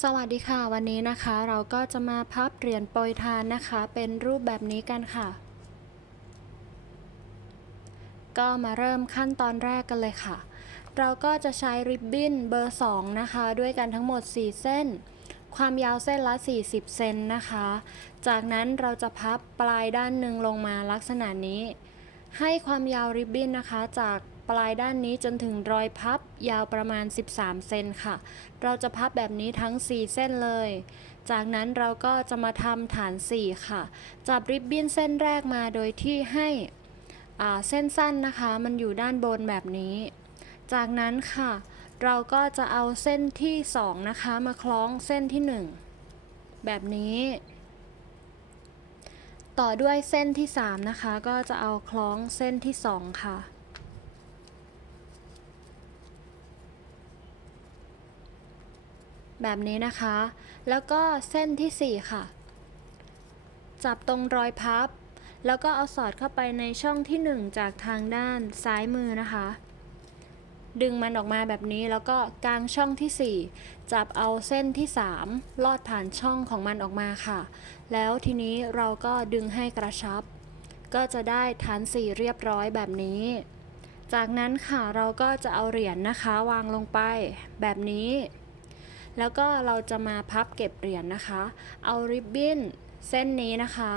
สวัสดีค่ะ วันนี้นะคะเราก็จะมาพับเหรียญโปรยทานนะคะ เป็นรูปแบบนี้กันค่ะ ก็มาเริ่มขั้นตอนแรกกันเลยค่ะ เราก็จะใช้ริบบิ้นเบอร์ 2 นะคะ ด้วยกันทั้งหมด 4 เส้น ความยาวเส้นละ 40 เซนนะคะ จากนั้นเราจะพับปลายด้านหนึ่งลงมาลักษณะนี้ ให้ความยาวริบบิ้นนะคะจาก ปลายด้านนี้จนถึงรอยพับยาวประมาณ 13 เซนค่ะ เราจะพับแบบนี้ทั้ง 4 เส้นเลย จากนั้นเราก็จะมาทำฐาน 4 ค่ะ จับริบบิ้นเส้นแรกมาโดยที่ให้เส้นสั้นนะคะ มันอยู่ด้านบนแบบนี้ จากนั้นค่ะ เราก็จะเอาเส้นที่ 2 นะคะ มาคล้องเส้นที่ 1 แบบนี้ต่อด้วยเส้นที่ 3 นะคะ ก็จะเอาคล้องเส้นที่ 2 ค่ะ แบบนี้นะคะ แล้วก็เส้นที่ 4 ค่ะ จับตรงรอยพับ แล้วก็เอาสอดเข้าไปในช่องที่ 1 จากทางด้านซ้ายมือนะคะ ดึงมันออกมาแบบนี้แล้วก็กางช่องที่ 4 จับเอาเส้นที่ 3 ลอดผ่านช่องของมันออกมาค่ะ แล้วทีนี้เราก็ดึงให้กระชับ ก็จะได้ฐานสี่เรียบร้อยแบบนี้จากนั้นค่ะเราก็จะเอาเหรียญนะคะวางลงไปแบบนี้ แล้วก็เราจะมาพับเก็บเหรียญนะคะ เอาริบบิ้นเส้นนี้นะคะ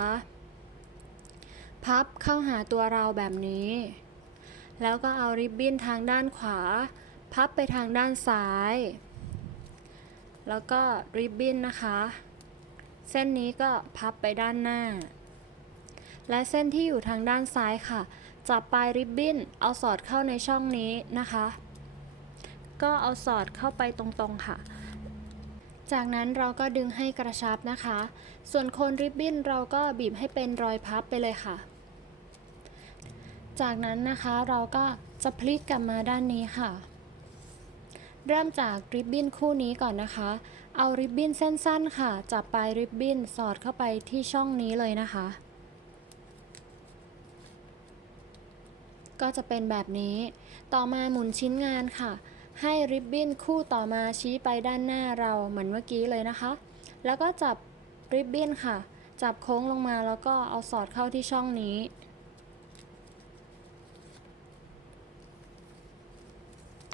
พับเข้าหาตัวเราแบบนี้ แล้วก็เอาริบบิ้นทางด้านขวา พับไปทางด้านซ้าย แล้วก็ริบบิ้นนะคะ เส้นนี้ก็พับไปด้านหน้า และเส้นที่อยู่ทางด้านซ้ายค่ะ จับปลายริบบิ้นเอาสอดเข้าในช่องนี้นะคะ ก็เอาสอดเข้าไปตรงๆค่ะ จากนั้นเราก็ดึงให้กระชับนะคะ ส่วนโคนริบบิ้นเราก็บีบให้เป็นรอยพับไปเลยค่ะ จากนั้นนะคะเราก็จะพลิกกลับมาด้านนี้ค่ะ เริ่มจากริบบิ้นคู่นี้ก่อนนะคะ เอาริบบิ้นเส้นสั้นค่ะ จับปลายริบบิ้นสอดเข้าไปที่ช่องนี้เลยนะคะ ก็จะเป็นแบบนี้ ต่อมาหมุนชิ้นงานค่ะ ให้ริบบิ้นคู่ต่อมาชี้ไปด้านหน้าเราเหมือนเมื่อกี้เลยนะคะ แล้วก็จับริบบิ้นค่ะ จับโค้งลงมาแล้วก็เอาสอดเข้าที่ช่องนี้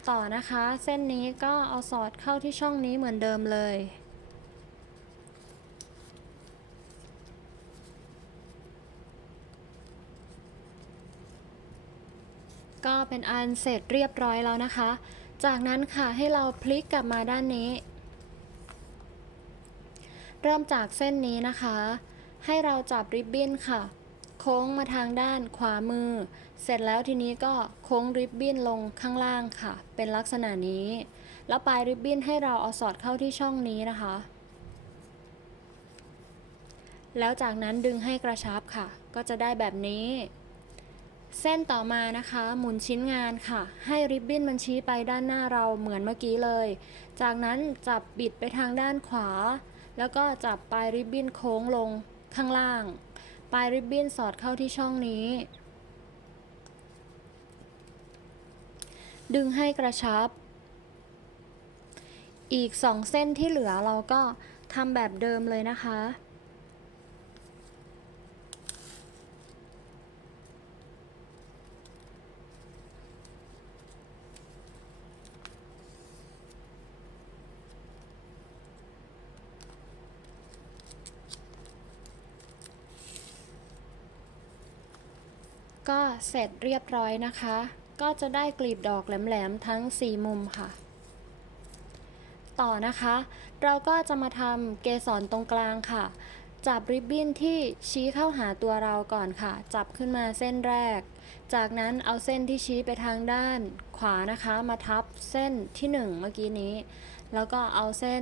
ต่อนะคะ เส้นนี้ก็เอาสอดเข้าที่ช่องนี้เหมือนเดิมเลยก็เป็นอันเสร็จเรียบร้อยแล้วนะคะ จากนั้นค่ะให้เราพลิกกลับมาด้านนี้ เริ่มจากเส้นนี้นะคะ ให้เราจับริบบิ้นค่ะ โค้งมาทางด้านขวามือ เสร็จแล้วทีนี้ก็โค้งริบบิ้นลงข้างล่างค่ะ เป็นลักษณะนี้ แล้วปลายริบบิ้นให้เราเอาสอดเข้าที่ช่องนี้นะคะ แล้วจากนั้นดึงให้กระชับค่ะ ก็จะได้แบบนี้ เส้นต่อมานะคะหมุนชิ้นงานค่ะ ให้ริบบิ้นมันชี้ไปด้านหน้าเราเหมือนเมื่อกี้เลย จากนั้นจับบิดไปทางด้านขวา แล้วก็จับปลายริบบิ้นโค้งลงข้างล่าง ปลายริบบิ้นสอดเข้าที่ช่องนี้ ดึงให้กระชับ อีกสองเส้นที่เหลือเราก็ทำแบบเดิมเลยนะคะ ก็เสร็จเรียบร้อยนะคะ ก็จะได้กลีบดอกแหลมๆทั้ง 4 มุมค่ะ ต่อนะคะ เราก็จะมาทำเกสรตรงกลางค่ะ จับริบบิ้นที่ชี้เข้าหาตัวเราก่อนค่ะ จับขึ้นมาเส้นแรก จากนั้นเอาเส้นที่ชี้ไปทางด้านขวานะคะ มาทับเส้นที่ 1 เมื่อกี้นี้ แล้วก็เอาเส้น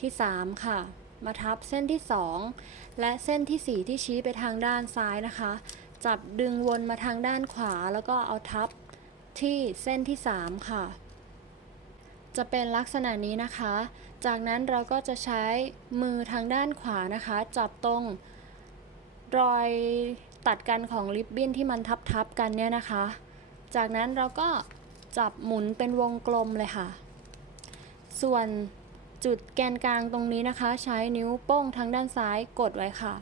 ที่ 3 ค่ะ มาทับเส้นที่ 2 และเส้นที่ 4 ที่ชี้ไปทางด้านซ้ายนะคะ จับดึงวนมาทางด้านขวาแล้วก็เอาทับที่เส้นที่ 3 ค่ะ จะเป็นลักษณะนี้นะคะ จากนั้นเราก็จะใช้มือทางด้านขวานะคะ จับตรงรอยตัดกันของริบบิ้นที่มันทับๆกันเนี่ยนะคะ จากนั้นเราก็จับหมุนเป็นวงกลมเลยค่ะ ส่วนจุดแกนกลางตรงนี้นะคะ ใช้นิ้วโป้งทางด้านซ้ายกดไว้ค่ะ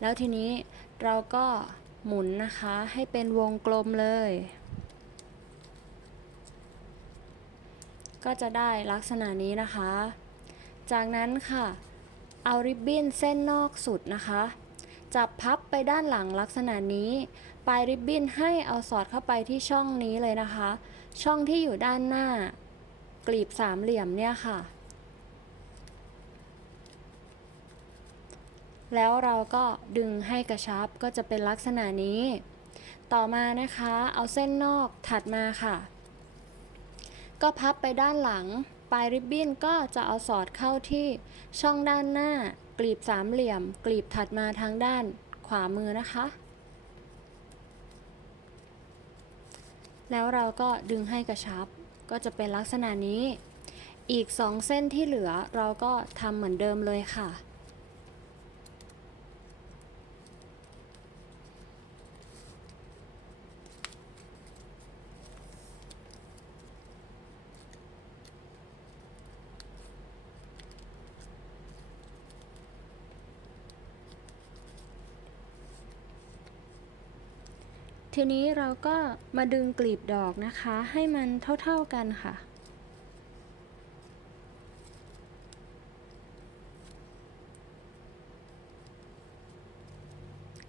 แล้วทีนี้เราก็ หมุนนะคะให้เป็นวงกลมเลย ก็จะได้ลักษณะนี้นะคะ จากนั้นค่ะ เอาริบบิ้นเส้นนอกสุดนะคะ จับพับไปด้านหลังลักษณะนี้ ปลายริบบิ้นให้เอาสอดเข้าไปที่ช่องนี้เลยนะคะ ช่องที่อยู่ด้านหน้า กลีบสามเหลี่ยมเนี่ยค่ะ แล้วเราก็ดึงให้กระชับก็จะเป็นลักษณะนี้ ต่อมานะคะเอาเส้นนอกถัดมาค่ะ ก็พับไปด้านหลัง ปลายริบบิ้นก็จะเอาสอดเข้าที่ช่องด้านหน้า กลีบสามเหลี่ยม กลีบถัดมาทางด้านขวามือนะคะ แล้วเราก็ดึงให้กระชับ ก็จะเป็นลักษณะนี้ อีก2เส้นที่เหลือเราก็ทำเหมือนเดิมเลยค่ะ ทีนี้เราก็มาดึงกลีบดอกนะคะ ให้มันเท่าๆกันค่ะ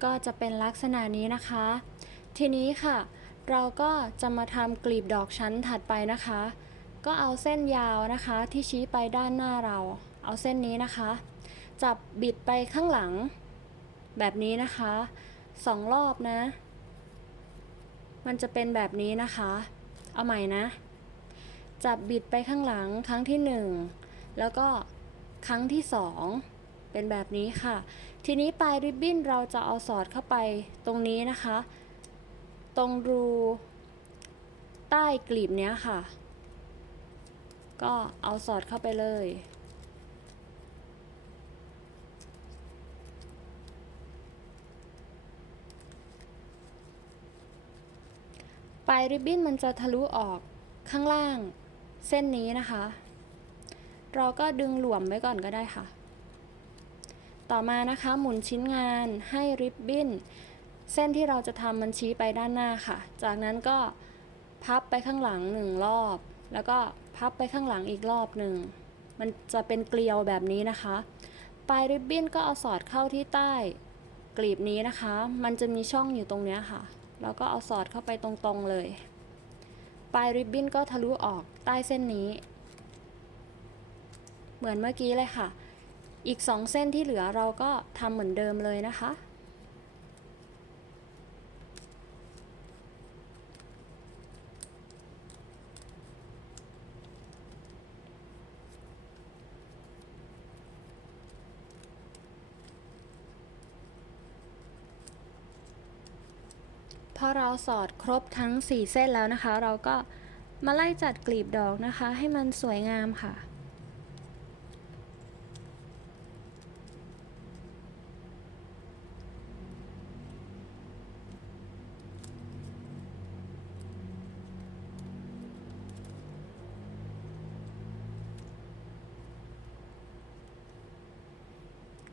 ก็จะเป็นลักษณะนี้นะคะ ทีนี้ค่ะ เราก็จะมาทำกลีบดอกชั้นถัดไปนะคะ ก็เอาเส้นยาวนะคะที่ชี้ไปด้านหน้าเรา เอาเส้นนี้นะคะ จับบิดไปข้างหลัง แบบนี้นะคะสองรอบนะ มันจะเป็นแบบนี้นะคะ เอาใหม่นะ จับบิดไปข้างหลังครั้งที่หนึ่งแล้วก็ครั้งที่สองเป็นแบบนี้ค่ะ ทีนี้ปลายริบบิ้นเราจะเอาสอดเข้าไปตรงนี้นะคะ ตรงรูใต้กลีบเนี้ยค่ะ ก็เอาสอดเข้าไปเลย ป ลายริบบิ้นมันจะทะลุออกข้างล่างเส้นนี้นะคะ เราก็ดึงหลวมไว้ก่อนก็ได้ค่ะ ต่อมานะคะหมุนชิ้นงานให้ริบบิ้นเส้นที่เราจะทำมันชี้ไปด้านหน้าค่ะ จากนั้นก็พับไปข้างหลังหนึ่งรอบ แล้วก็พับไปข้างหลังอีกรอบหนึ่ง มันจะเป็นเกลียวแบบนี้นะคะ ปลายริบบิ้นก็เอาสอดเข้าที่ใต้กลีบนี้นะคะ มันจะมีช่องอยู่ตรงนี้ค่ะ แล้วก็เอาสอดเข้าไปตรงๆเลย ปลายริบบิ้นก็ทะลุออกใต้เส้นนี้ เหมือนเมื่อกี้เลยค่ะ อีก 2 เส้นที่เหลือเราก็ทำเหมือนเดิมเลยนะคะ อเราสอดครบทั้ง 4 เส้นแล้วนะคะ เราก็มาไล่จัดกลีบดอกนะคะ ให้มันสวยงามค่ะ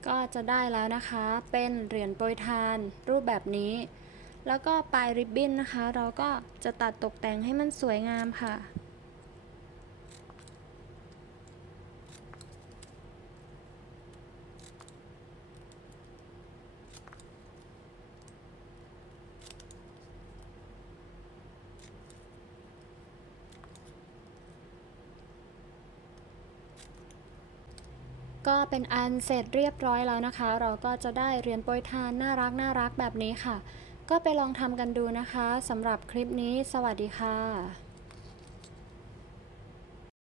ก็จะได้แล้วนะคะ เป็นเหรียญโปรยทานรูปแบบนี้ แล้วก็ปลายริบบิ้นนะคะ เราก็จะตัดตกแต่งให้มันสวยงามค่ะ ก็เป็นอันเสร็จเรียบร้อยแล้วนะคะ เราก็จะได้เหรียญโปรยทานน่ารักน่ารักแบบนี้ค่ะ ก็ไปลองทำกันดูนะคะสำหรับคลิปนี้ สวัสดีค่ะ